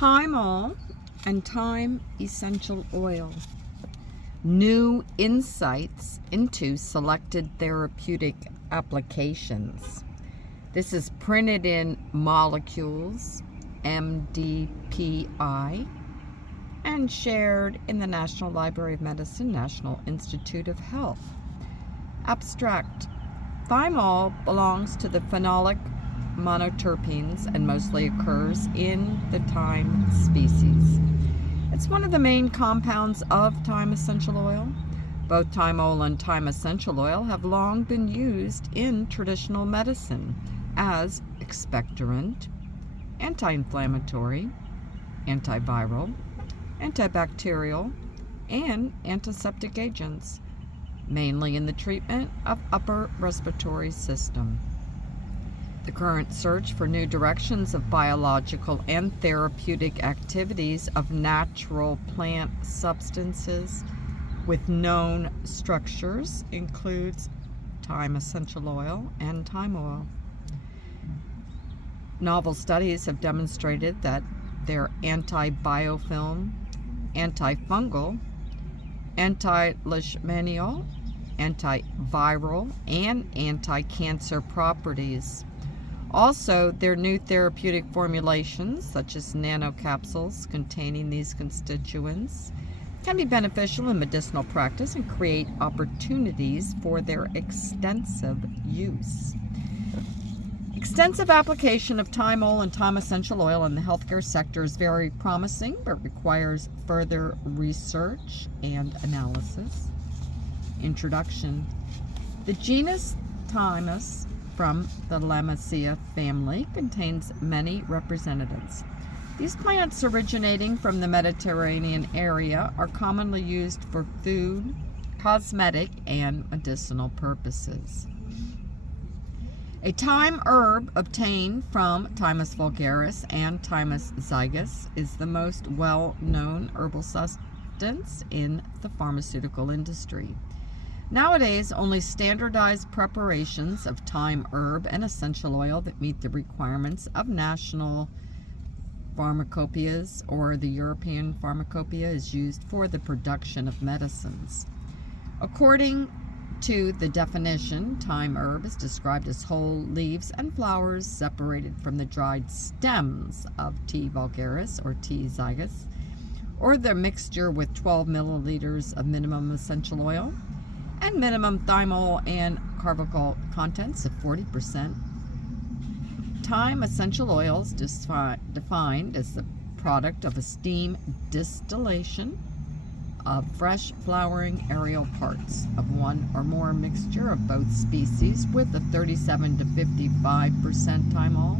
Thymol and thyme essential oil. New insights into selected therapeutic applications. This is printed in Molecules, MDPI, and shared in the National Library of Medicine, National Institute of Health. Abstract. Thymol belongs to the phenolic monoterpenes and mostly occurs in the thyme species. It's one of the main compounds of thyme essential oil. Both thymol and thyme essential oil have long been used in traditional medicine as expectorant, anti-inflammatory, antiviral, antibacterial, and antiseptic agents, mainly in the treatment of upper respiratory system. The current search for new directions of biological and therapeutic activities of natural plant substances with known structures includes thyme essential oil and thyme oil. Novel studies have demonstrated that they're anti-biofilm, antifungal, anti-leishmanial, antiviral, and anti-cancer properties. Also, their new therapeutic formulations, such as nanocapsules containing these constituents, can be beneficial in medicinal practice and create opportunities for their extensive use. Extensive application of thymol and thyme essential oil in the healthcare sector is very promising, but requires further research and analysis. Introduction. The genus Thymus from the Lamiaceae family contains many representatives. These plants originating from the Mediterranean area are commonly used for food, cosmetic, and medicinal purposes. A thyme herb obtained from Thymus vulgaris and Thymus zygus is the most well-known herbal substance in the pharmaceutical industry. Nowadays, only standardized preparations of thyme herb and essential oil that meet the requirements of national pharmacopoeias or the European pharmacopoeia is used for the production of medicines. According to the definition, thyme herb is described as whole leaves and flowers separated from the dried stems of T. vulgaris or T. zygus, or their mixture with 12 milliliters of minimum essential oil and minimum thymol and carbachol contents of 40%. Thyme essential oils defined as the product of a steam distillation of fresh flowering aerial parts of one or more mixture of both species with a 37 to 55% thymol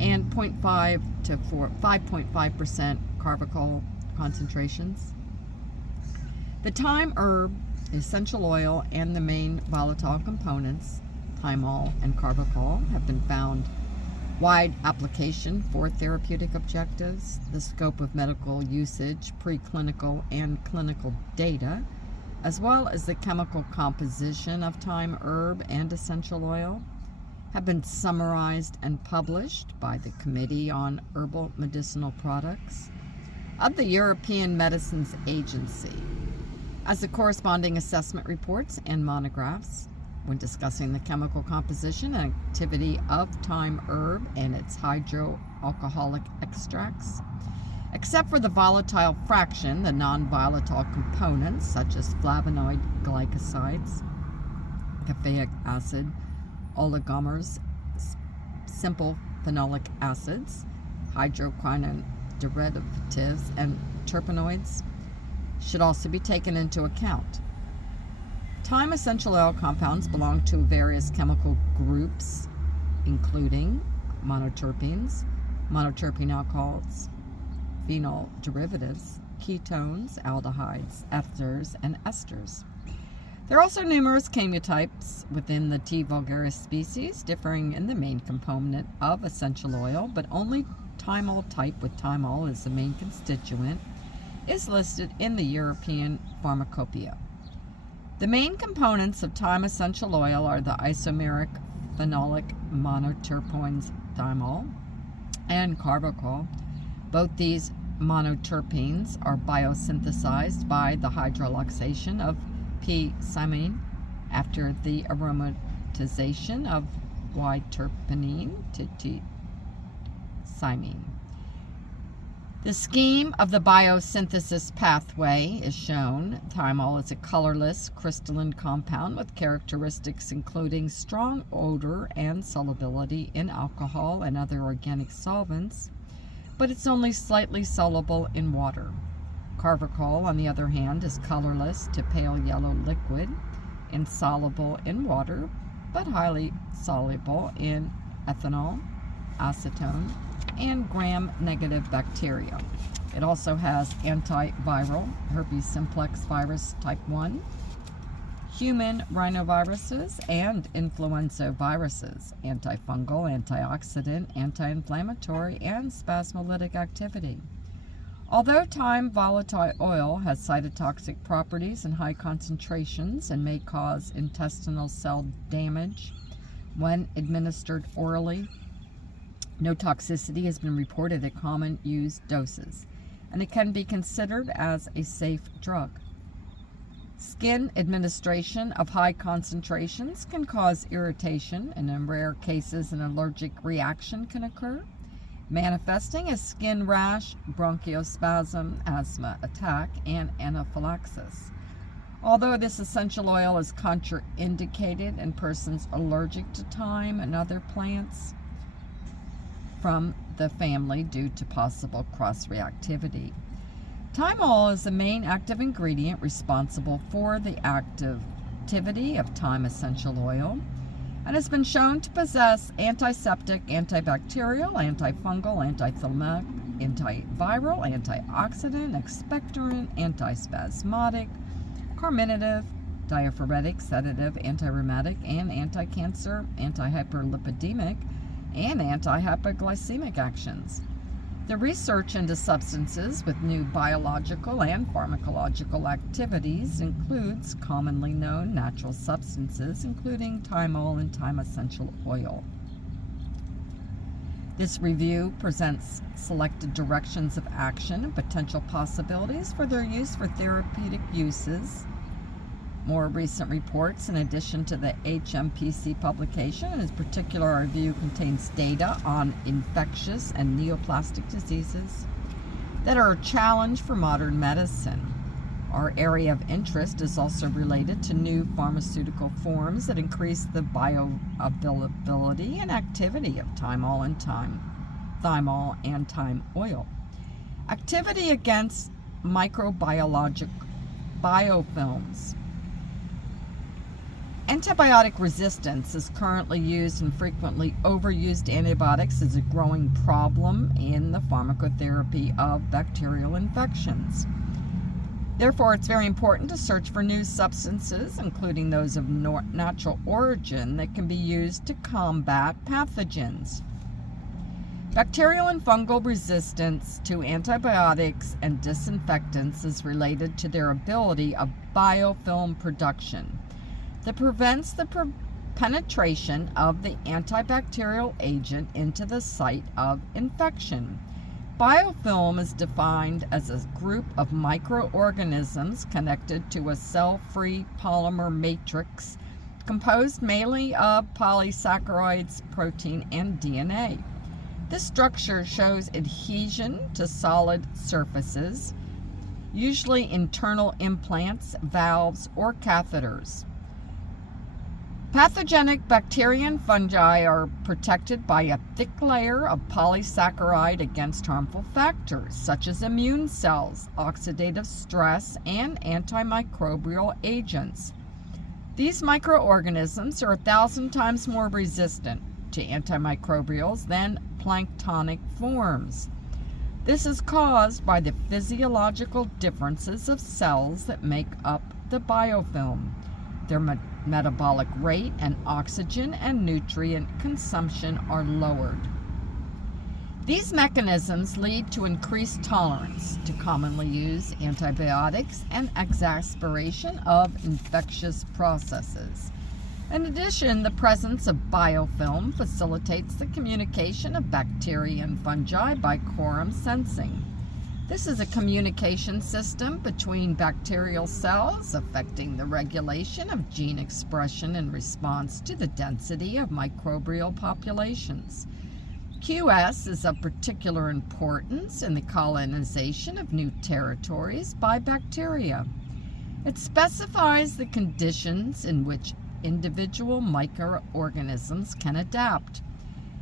and 0.5 to 5.5% carbachol concentrations. The thyme herb, essential oil, and the main volatile components, thymol and carbachol, have been found wide application for therapeutic objectives, the scope of medical usage, preclinical and clinical data, as well as the chemical composition of thyme herb and essential oil, have been summarized and published by the Committee on Herbal Medicinal Products of the European Medicines Agency as the corresponding assessment reports and monographs when discussing the chemical composition and activity of thyme herb and its hydroalcoholic extracts. Except for the volatile fraction, the non-volatile components such as flavonoid glycosides, caffeic acid, oligomers, simple phenolic acids, hydroquinone derivatives, and terpenoids should also be taken into account. Thyme essential oil compounds belong to various chemical groups, including monoterpenes, monoterpene alcohols, phenol derivatives, ketones, aldehydes, ethers, and esters. There are also numerous chemotypes within the T. vulgaris species, differing in the main component of essential oil, but only thymol type with thymol as the main constituent is listed in the European Pharmacopoeia. The main components of thyme essential oil are the isomeric phenolic monoterpenes thymol and carbachol, Both these monoterpenes are biosynthesized by the hydrolyzation of P-thymine after the aromatization of Y-terpenine to T-thymine. The scheme of the biosynthesis pathway is shown. Thymol is a colorless crystalline compound with characteristics including strong odor and solubility in alcohol and other organic solvents, but it's only slightly soluble in water. Carvacol, on the other hand, is colorless to pale yellow liquid, insoluble in water, but highly soluble in ethanol, acetone, and gram-negative bacteria. It also has antiviral herpes simplex virus type 1, human rhinoviruses, and influenza viruses, antifungal, antioxidant, anti-inflammatory, and spasmolytic activity. Although thyme volatile oil has cytotoxic properties in high concentrations and may cause intestinal cell damage when administered orally, no toxicity has been reported at common used doses, and it can be considered as a safe drug. Skin administration of high concentrations can cause irritation, and in rare cases an allergic reaction can occur, manifesting as skin rash, bronchospasm, asthma attack, and anaphylaxis. Although this essential oil is contraindicated in persons allergic to thyme and other plants from the family due to possible cross-reactivity. Thymol is the main active ingredient responsible for the activity of thyme essential oil and has been shown to possess antiseptic, antibacterial, antifungal, antithalamic, antiviral, antioxidant, expectorant, antispasmodic, carminative, diaphoretic, sedative, antirheumatic, and anti-cancer, anti-hyperlipidemic, and anti-hypoglycemic actions. The research into substances with new biological and pharmacological activities includes commonly known natural substances, including thymol and thyme essential oil. This review presents selected directions of action and potential possibilities for their use for therapeutic uses. More recent reports, in addition to the HMPC publication, and in particular our review contains data on infectious and neoplastic diseases that are a challenge for modern medicine. Our area of interest is also related to new pharmaceutical forms that increase the bioavailability and activity of thymol and thyme oil. Activity against microbiologic biofilms. Antibiotic resistance is currently used and frequently overused antibiotics is a growing problem in the pharmacotherapy of bacterial infections. Therefore, it's very important to search for new substances, including those of natural origin, that can be used to combat pathogens. Bacterial and fungal resistance to antibiotics and disinfectants is related to their ability of biofilm production that prevents the penetration of the antibacterial agent into the site of infection. Biofilm is defined as a group of microorganisms connected to a cell-free polymer matrix composed mainly of polysaccharides, protein, and DNA. This structure shows adhesion to solid surfaces, usually internal implants, valves, or catheters. Pathogenic bacteria and fungi are protected by a thick layer of polysaccharide against harmful factors such as immune cells, oxidative stress, and antimicrobial agents. These microorganisms are 1,000 times more resistant to antimicrobials than planktonic forms. This is caused by the physiological differences of cells that make up the biofilm. Their metabolic rate and oxygen and nutrient consumption are lowered. These mechanisms lead to increased tolerance to commonly used antibiotics and exacerbation of infectious processes. In addition, the presence of biofilm facilitates the communication of bacteria and fungi by quorum sensing. This is a communication system between bacterial cells affecting the regulation of gene expression in response to the density of microbial populations. QS is of particular importance in the colonization of new territories by bacteria. It specifies the conditions in which individual microorganisms can adapt.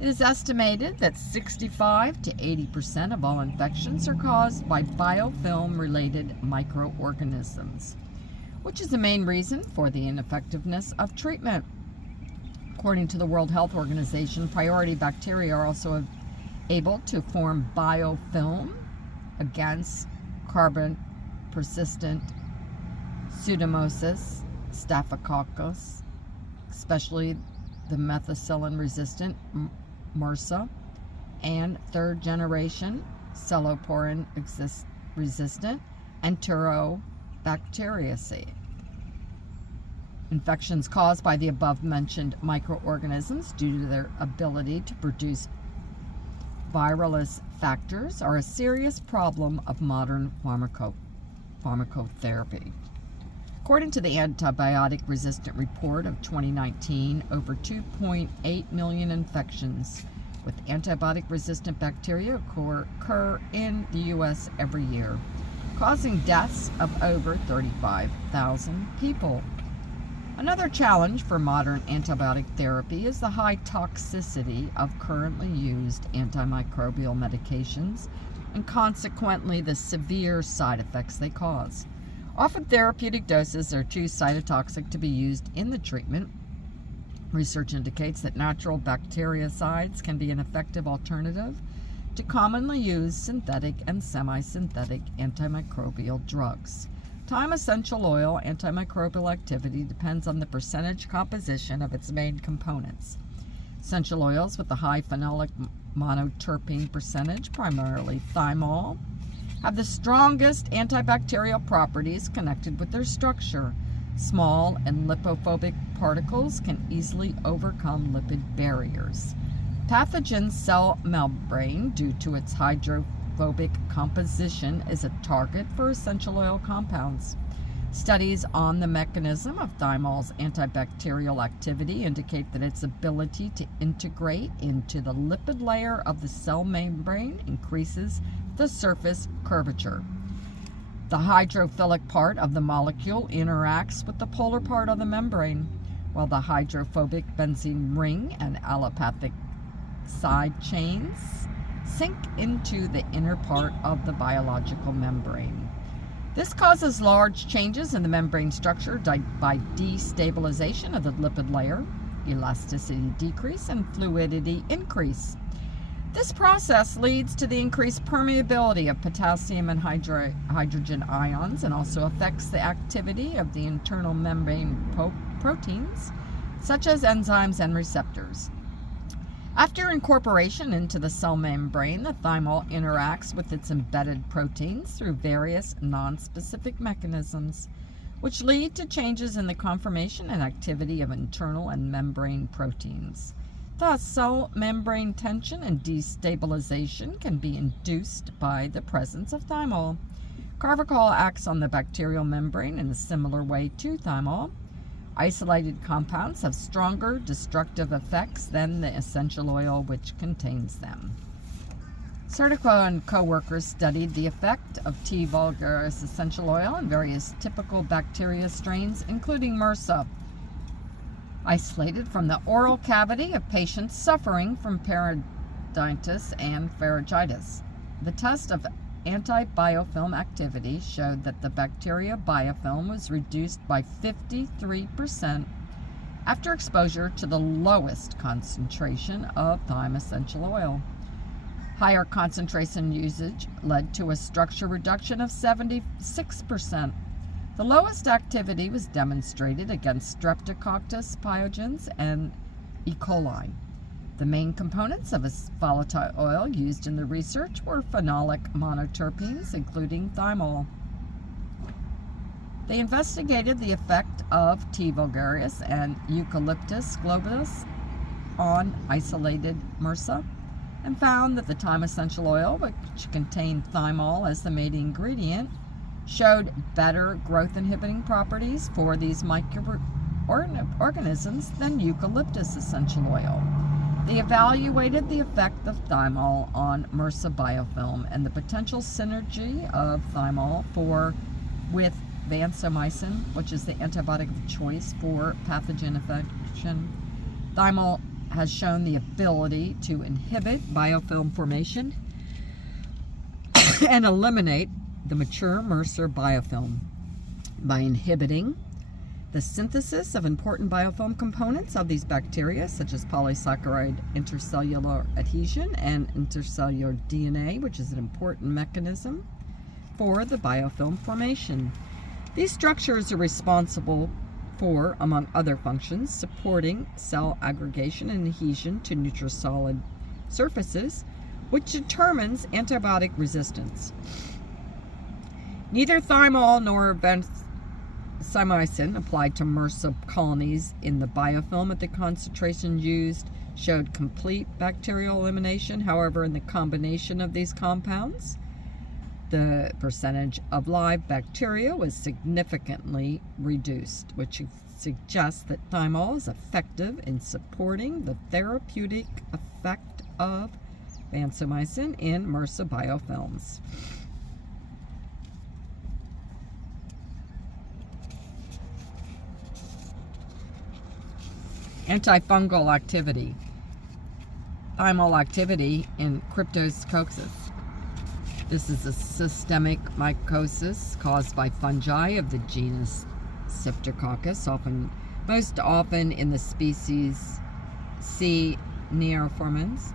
It is estimated that 65 to 80% of all infections are caused by biofilm-related microorganisms, which is the main reason for the ineffectiveness of treatment. According to the World Health Organization, priority bacteria are also able to form biofilm against carbon-persistent Pseudomonas, Staphylococcus, especially the methicillin-resistant MRSA, and third-generation celosporin-resistant Enterobacteriaceae. Infections caused by the above-mentioned microorganisms due to their ability to produce virulous factors are a serious problem of modern pharmacotherapy. According to the Antibiotic Resistant Report of 2019, over 2.8 million infections with antibiotic-resistant bacteria occur in the U.S. every year, causing deaths of over 35,000 people. Another challenge for modern antibiotic therapy is the high toxicity of currently used antimicrobial medications and consequently the severe side effects they cause. Often therapeutic doses are too cytotoxic to be used in the treatment. Research indicates that natural bactericides can be an effective alternative to commonly used synthetic and semi-synthetic antimicrobial drugs. Thyme essential oil antimicrobial activity depends on the percentage composition of its main components. Essential oils with a high phenolic monoterpene percentage, primarily thymol, have the strongest antibacterial properties connected with their structure. Small and lipophobic particles can easily overcome lipid barriers. Pathogen cell membrane, due to its hydrophobic composition, is a target for essential oil compounds. Studies on the mechanism of thymol's antibacterial activity indicate that its ability to integrate into the lipid layer of the cell membrane increases the surface curvature. The hydrophilic part of the molecule interacts with the polar part of the membrane, while the hydrophobic benzene ring and allopathic side chains sink into the inner part of the biological membrane. This causes large changes in the membrane structure by destabilization of the lipid layer, elasticity decrease, and fluidity increase. This process leads to the increased permeability of potassium and hydrogen ions and also affects the activity of the internal membrane proteins, such as enzymes and receptors. After incorporation into the cell membrane, the thymol interacts with its embedded proteins through various non-specific mechanisms, which lead to changes in the conformation and activity of internal and membrane proteins. Thus, cell membrane tension and destabilization can be induced by the presence of thymol. Carvacol acts on the bacterial membrane in a similar way to thymol. Isolated compounds have stronger destructive effects than the essential oil which contains them. Sertico and co-workers studied the effect of T. vulgaris essential oil in various typical bacteria strains, including MRSA, isolated from the oral cavity of patients suffering from periodontitis and pharyngitis. The test of anti-biofilm activity showed that the bacteria biofilm was reduced by 53% after exposure to the lowest concentration of thyme essential oil. Higher concentration usage led to a structure reduction of 76%. The lowest activity was demonstrated against Streptococcus pyogenes and E. coli. The main components of a volatile oil used in the research were phenolic monoterpenes, including thymol. They investigated the effect of T. vulgaris and Eucalyptus globulus on isolated MRSA and found that the thyme essential oil, which contained thymol as the main ingredient, showed better growth inhibiting properties for these microorganisms than eucalyptus essential oil. They evaluated the effect of thymol on MRSA biofilm and the potential synergy of thymol with vancomycin, which is the antibiotic of choice for pathogen infection. Thymol has shown the ability to inhibit biofilm formation and eliminate the mature MRSA biofilm by inhibiting the synthesis of important biofilm components of these bacteria, such as polysaccharide intercellular adhesion and intercellular DNA, which is an important mechanism for the biofilm formation. These structures are responsible for, among other functions, supporting cell aggregation and adhesion to nutrisolid surfaces, which determines antibiotic resistance. Neither thymol nor vancomycin applied to MRSA colonies in the biofilm at the concentration used showed complete bacterial elimination. However, in the combination of these compounds, the percentage of live bacteria was significantly reduced, which suggests that thymol is effective in supporting the therapeutic effect of vancomycin in MRSA biofilms. Antifungal activity. Thymol activity in Cryptococcus. This is a systemic mycosis caused by fungi of the genus Streptococcus, most often in the species C. neoformans.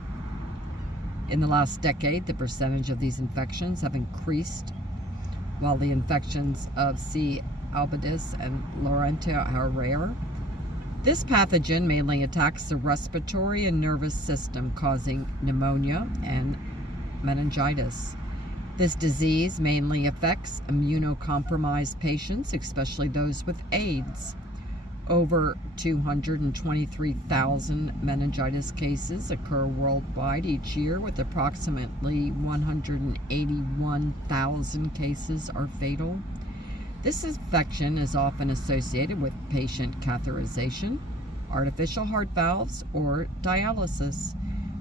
In the last decade, the percentage of these infections have increased, while the infections of C. albidus and laurentia are rare. This pathogen mainly attacks the respiratory and nervous system, causing pneumonia and meningitis. This disease mainly affects immunocompromised patients, especially those with AIDS. Over 223,000 meningitis cases occur worldwide each year, with approximately 181,000 cases are fatal. This infection is often associated with patient catheterization, artificial heart valves, or dialysis.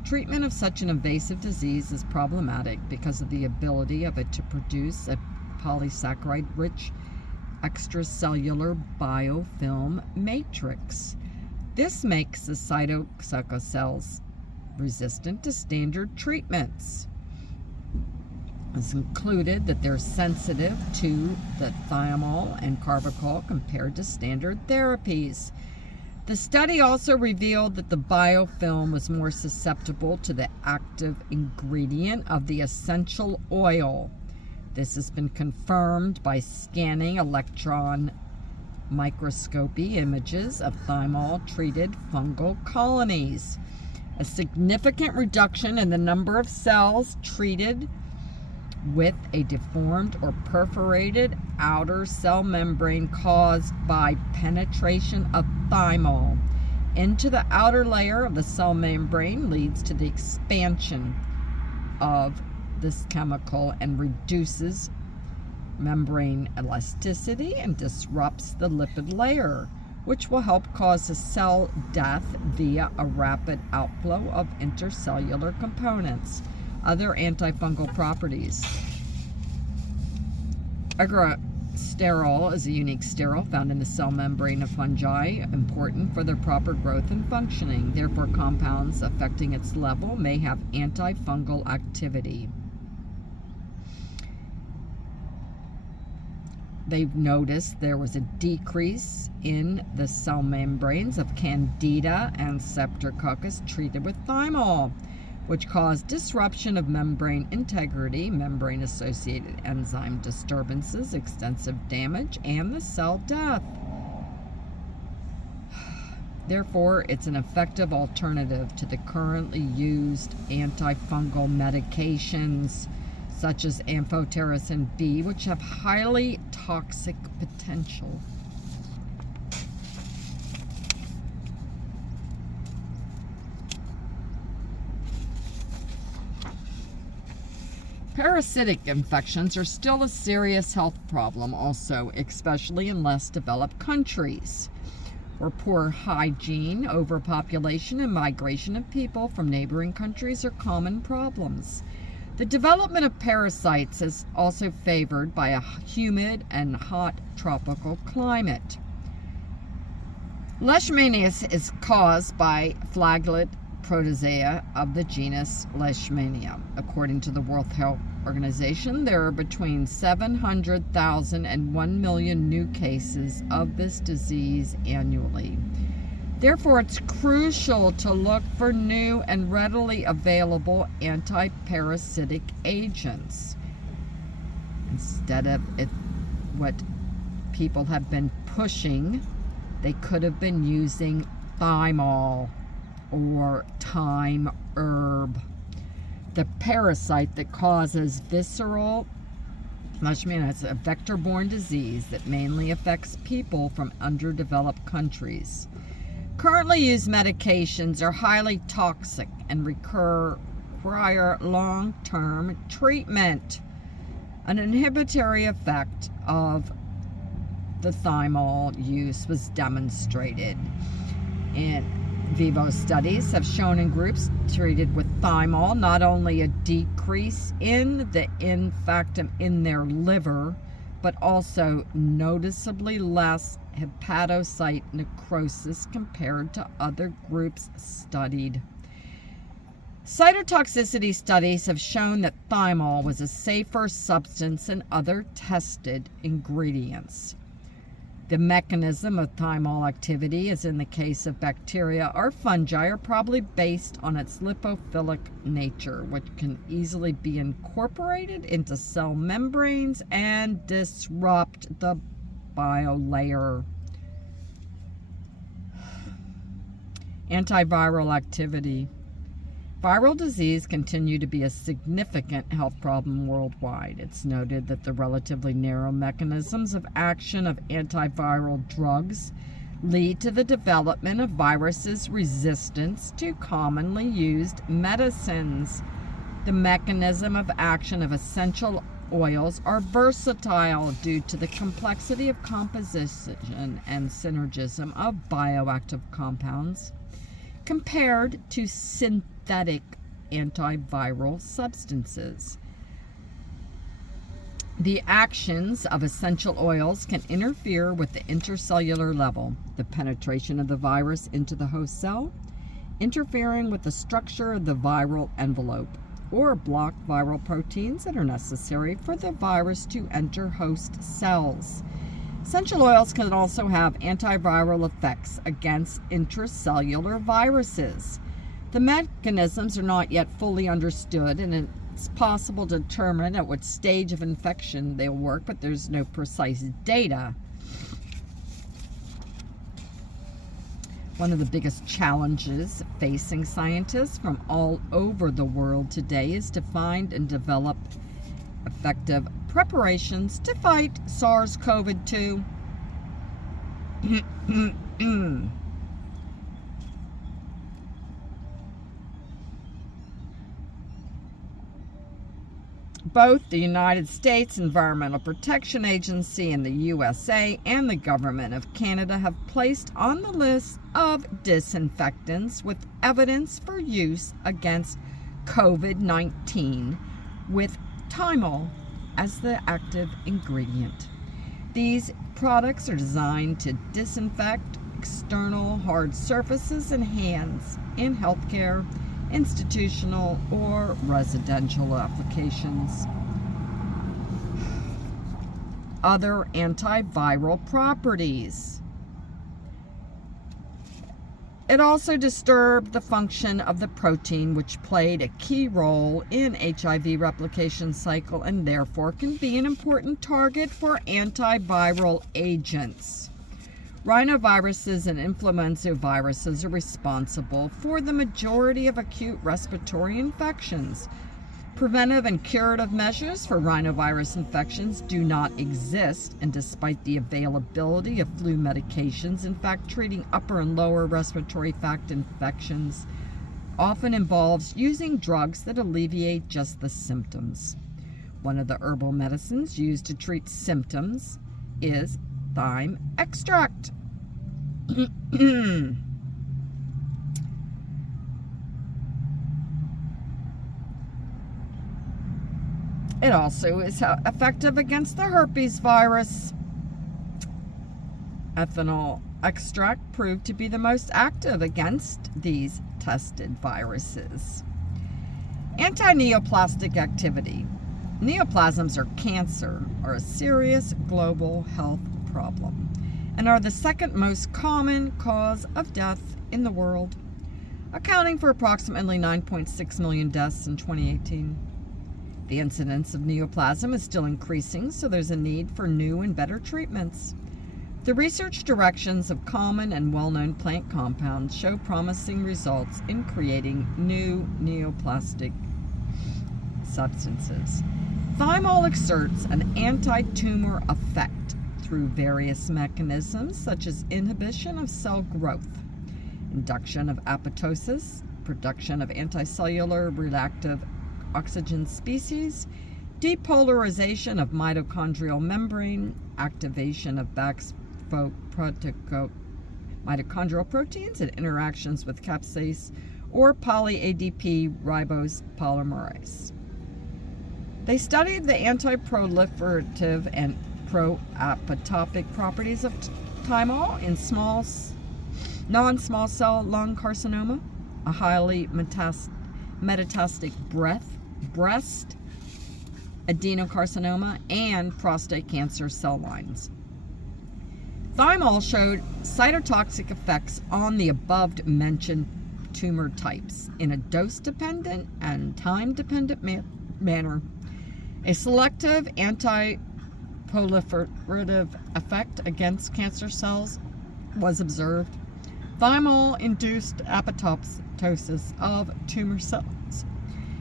Treatment of such an invasive disease is problematic because of the ability of it to produce a polysaccharide-rich extracellular biofilm matrix. This makes the cytosolic cells resistant to standard treatments. It's included that they're sensitive to the thymol and carbachol compared to standard therapies. The study also revealed that the biofilm was more susceptible to the active ingredient of the essential oil. This has been confirmed by scanning electron microscopy images of thymol-treated fungal colonies. A significant reduction in the number of cells treated with a deformed or perforated outer cell membrane caused by penetration of thymol into the outer layer of the cell membrane leads to the expansion of this chemical and reduces membrane elasticity and disrupts the lipid layer, which will help cause a cell death via a rapid outflow of intercellular components. Other antifungal properties. Agrosterol is a unique sterol found in the cell membrane of fungi, important for their proper growth and functioning. Therefore, compounds affecting its level may have antifungal activity. They've noticed there was a decrease in the cell membranes of Candida and Streptococcus treated with thymol, which caused disruption of membrane integrity, membrane-associated enzyme disturbances, extensive damage, and the cell death. Therefore, it's an effective alternative to the currently used antifungal medications such as amphotericin B, which have highly toxic potential. Parasitic infections are still a serious health problem also, especially in less developed countries, where poor hygiene, overpopulation, and migration of people from neighboring countries are common problems. The development of parasites is also favored by a humid and hot tropical climate. Leishmaniasis is caused by flagellate protozoa of the genus Leishmania. According to the World Health Organization, there are between 700,000 and 1 million new cases of this disease annually. Therefore, it's crucial to look for new and readily available anti-parasitic agents. Instead of what people have been pushing, they could have been using Thymol or Thyme herb, the parasite that causes visceral leishmania. It's a vector-borne disease that mainly affects people from underdeveloped countries. Currently used medications are highly toxic and require long-term treatment. An inhibitory effect of the Thymol use was demonstrated in vivo studies have shown in groups treated with Thymol not only a decrease in the infectum in their liver, but also noticeably less hepatocyte necrosis compared to other groups studied. Cytotoxicity studies have shown that Thymol was a safer substance than other tested ingredients. The mechanism of Thymol activity, as in the case of bacteria or fungi, are probably based on its lipophilic nature, which can easily be incorporated into cell membranes and disrupt the biolayer. Antiviral activity. Viral disease continue to be a significant health problem worldwide. It's noted that the relatively narrow mechanisms of action of antiviral drugs lead to the development of viruses' resistance to commonly used medicines. The mechanism of action of essential oils are versatile due to the complexity of composition and synergism of bioactive compounds compared to synthetic antiviral substances. The actions of essential oils can interfere with the intercellular level, the penetration of the virus into the host cell, interfering with the structure of the viral envelope, or block viral proteins that are necessary for the virus to enter host cells. Essential oils can also have antiviral effects against intracellular viruses. The mechanisms are not yet fully understood, and it's possible to determine at what stage of infection they'll work, but there's no precise data. One of the biggest challenges facing scientists from all over the world today is to find and develop effective preparations to fight SARS-CoV-2. Both the United States Environmental Protection Agency in the USA and the Government of Canada have placed on the list of disinfectants with evidence for use against COVID-19 with Thymol as the active ingredient. These products are designed to disinfect external hard surfaces and hands in healthcare, institutional, or residential applications. Other antiviral properties. It also disturbed the function of the protein, which played a key role in HIV replication cycle and therefore can be an important target for antiviral agents. Rhinoviruses and influenza viruses are responsible for the majority of acute respiratory infections. Preventive and curative measures for rhinovirus infections do not exist, and despite the availability of flu medications, in fact, treating upper and lower respiratory tract infections often involves using drugs that alleviate just the symptoms. One of the herbal medicines used to treat symptoms is thyme extract. It also is effective against the herpes virus. Ethanol extract proved to be the most active against these tested viruses. Anti-neoplastic activity. Neoplasms or cancer are a serious global health problem and are the second most common cause of death in the world, accounting for approximately 9.6 million deaths in 2018. The incidence of neoplasm is still increasing, so there's a need for new and better treatments. The research directions of common and well-known plant compounds show promising results in creating new neoplastic substances. Thymol exerts an anti-tumor effect through various mechanisms such as inhibition of cell growth, induction of apoptosis, production of anticellular reactive oxygen species, depolarization of mitochondrial membrane, activation of mitochondrial proteins, and interactions with capsase or poly-ADP ribose polymerase. They studied the anti-proliferative and pro-apoptotic properties of Thymol in non-small cell lung carcinoma, a highly metastatic breast adenocarcinoma, and prostate cancer cell lines. Thymol showed cytotoxic effects on the above-mentioned tumor types in a dose-dependent and time-dependent manner. A selective anti-proliferative effect against cancer cells was observed. Thymol induced apoptosis of tumor cells,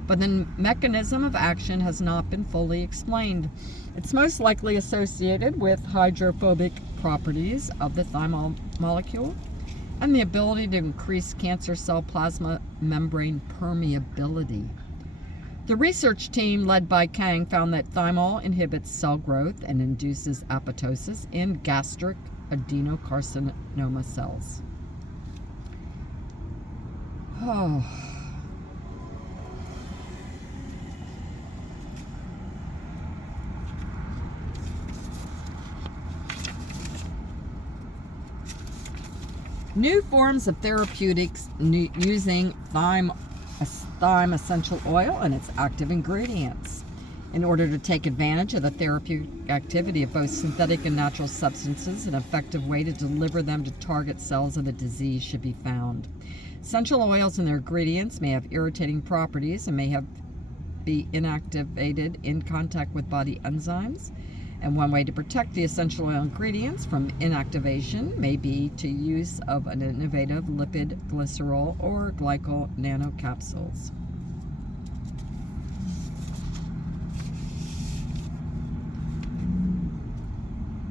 but the mechanism of action has not been fully explained. It's most likely associated with hydrophobic properties of the thymol molecule and the ability to increase cancer cell plasma membrane permeability. The research team led by Kang found that thymol inhibits cell growth and induces apoptosis in gastric adenocarcinoma cells. Oh. New forms of therapeutics using thyme essential oil and its active ingredients. In order to take advantage of the therapeutic activity of both synthetic and natural substances, an effective way to deliver them to target cells of the disease should be found. Essential oils and their ingredients may have irritating properties and may be inactivated in contact with body enzymes. And one way to protect the essential oil ingredients from inactivation may be to use of an innovative lipid glycerol or glycol nanocapsules.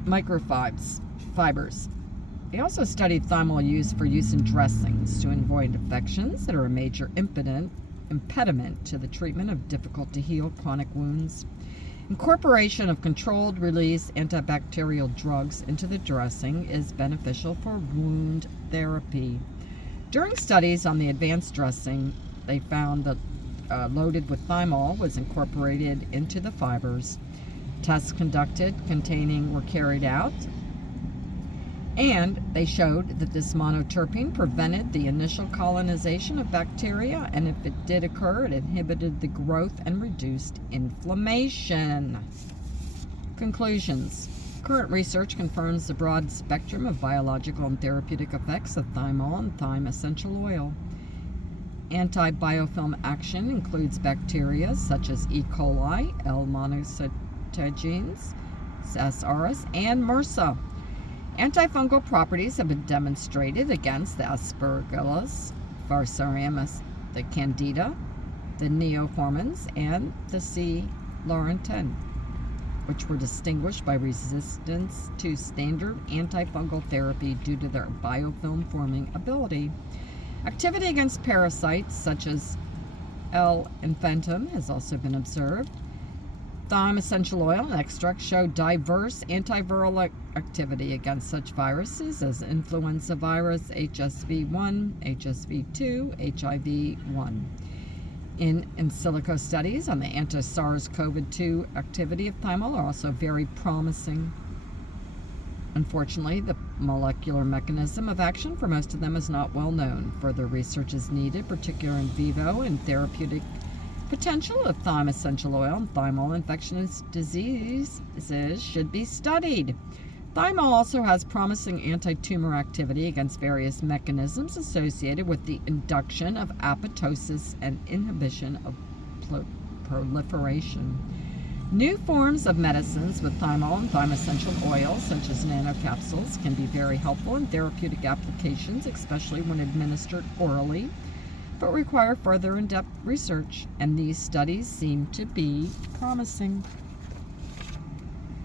Microfibers. They also studied thymol use in dressings to avoid infections that are a major impediment to the treatment of difficult to heal chronic wounds. Incorporation of controlled release antibacterial drugs into the dressing is beneficial for wound therapy. During studies on the advanced dressing, they found that loaded with thymol was incorporated into the fibers. Tests conducted were carried out, and they showed that this monoterpene prevented the initial colonization of bacteria, and if it did occur, it inhibited the growth and reduced inflammation. Conclusions. Current research confirms the broad spectrum of biological and therapeutic effects of thymol and thyme essential oil. Antibiofilm action includes bacteria such as E. coli, L. monocytogenes, SRS, and MRSA. Antifungal properties have been demonstrated against the Aspergillus, Fusarium, the Candida, the neoformans, and the C. laurentin, which were distinguished by resistance to standard antifungal therapy due to their biofilm-forming ability. Activity against parasites such as L. infantum has also been observed. Thyme essential oil and extract show diverse antiviral activity against such viruses as influenza virus, HSV1, HSV2, HIV-1. In silico studies on the anti-SARS-CoV-2 activity of thymol are also very promising. Unfortunately, the molecular mechanism of action for most of them is not well known. Further research is needed, particularly in vivo and therapeutic potential of thyme essential oil and thymol infectious diseases should be studied. Thymol also has promising anti-tumor activity against various mechanisms associated with the induction of apoptosis and inhibition of proliferation. New forms of medicines with thymol and thyme essential oils, such as nanocapsules, can be very helpful in therapeutic applications, especially when administered orally, but require further in-depth research, and these studies seem to be promising.